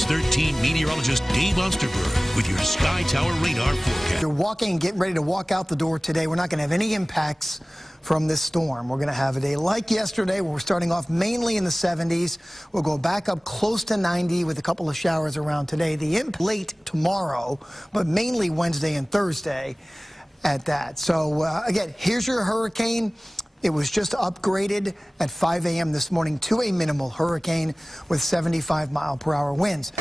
Fox 13 meteorologist Dave Osterberg with your Sky Tower radar forecast. You're walking, getting ready to walk out the door today. We're not going to have any impacts from this storm. We're going to have a day like yesterday where we're starting off mainly in the 70s. We'll go back up close to 90 with a couple of showers around today. The impact late tomorrow, but mainly Wednesday and Thursday at that. So again, here's your hurricane. It was just upgraded at 5 a.m. this morning to a minimal hurricane with 75-mile-per-hour winds.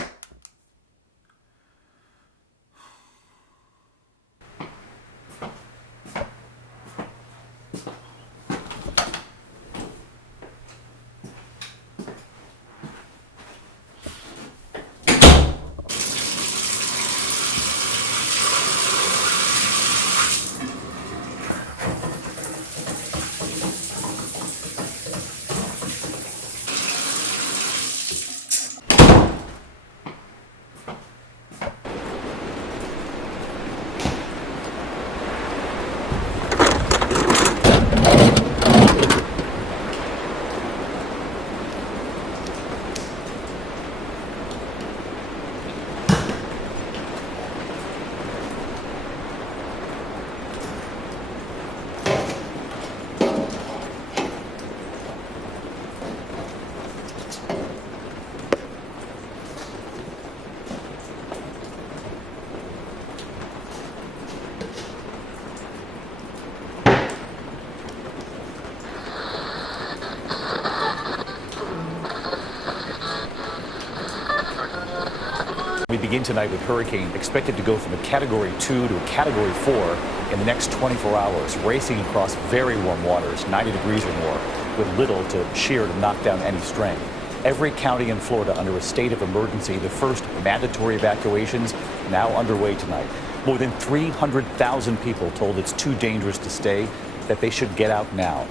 We begin tonight with hurricane expected to go from a Category 2 to a Category 4 in the next 24 hours, racing across very warm waters, 90 degrees or more, with little to sheer to knock down any strength. Every county in Florida under a state of emergency, the first mandatory evacuations now underway tonight. More than 300,000 people told it's too dangerous to stay, that they should get out now.